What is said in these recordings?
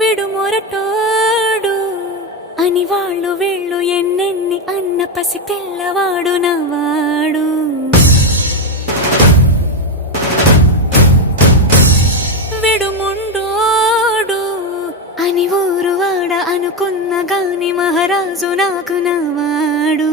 విడు మొరటోడు అని వాళ్ళు వీళ్ళు ఎన్నెన్ని అన్న పసి పిల్లవాడు నవాడు. విడు ముండోడు అని ఊరు వాడ అనుకున్న గాని మహారాజు నాకు నవాడు.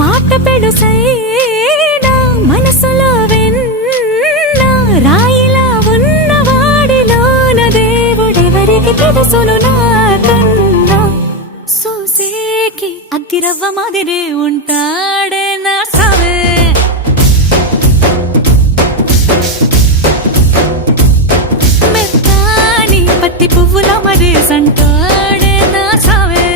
మాట పెడుసైనా మనసులో వెన్న రాయిలా ఉన్నవాడిలోన దేవుడెవరికి తెలుసును నాకన్నా. సూసేకి అగ్గిరవ్వ మాదిరి ఉంటాడే నా సవే. మెత్తాని పత్తి పువ్వుల మరి సంటాడే నా సవే.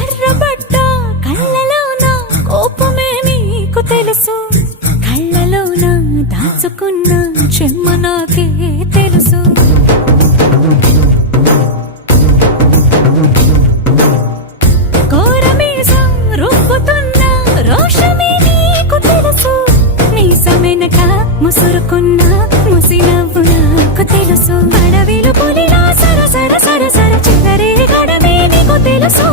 ఎర్రబడ్డ కళ్ళలోన కోపమే నీకు తెలుసు, కళ్ళలోన దాచుకున్న చెమ్మ నాకే తెలుసు. కోరమీసం రుబ్బుతున్న రోషమే నీకు తెలుసు, మీసమెనక ముసురుకున్న ముసినవ్వు నాకు తెలుసు. అడవిలు పులిలా సర సర సర సర చిల్లరే గడమే నీకు తెలుసు.